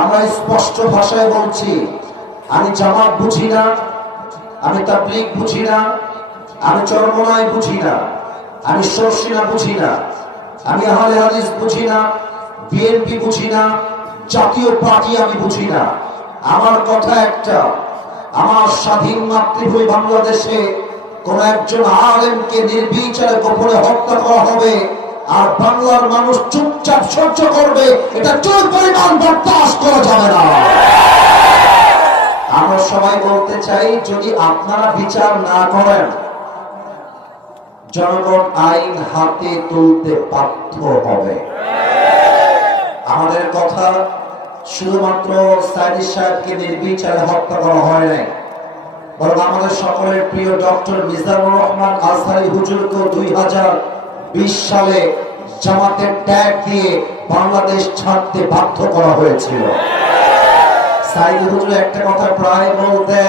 আমরা স্পষ্ট ভাষায় বলছি, আমি জামাত বুঝি না, আমি তাবলীগ বুঝি না, আমি চরমনায় বুঝি না, আমি শর্ষিনা বুঝি না, আমি আহলে হাদিস বুঝি না, বিএনপি বুঝি না, জাতীয় পার্টি আমি বুঝি না। আমার কথা একটা, আমার স্বাধীন মাতৃভূমি বাংলাদেশে কোন একজন আলেমকে নির্বিচারে গোপনে হত্যা করা হবে আর বাংলার মানুষ চুপচাপ সহ্য করবে, এটা চোর পরিমাণ বরদাস্ত করা যাবে না। আমরা সবাই বলতে চাই, যদি আপনারা বিচার না করেন, জনগণ আইন হাতে তুলতে বাধ্য হবে। আমাদের কথা শুধুমাত্র সাইদি সাহেবকে নির্বিচারে হত্যা করা হয় নাই, বরং আমাদের সকলের প্রিয় ডক্টর মিজানুর রহমান আজহারী হুজুরকে 2020 সালে জামাতের ট্যাগ দিয়ে বাংলাদেশ ছাড়তে বাধ্য করা হয়েছিল। সাইদি হুজুর একটা কথা প্রায় বলতেন,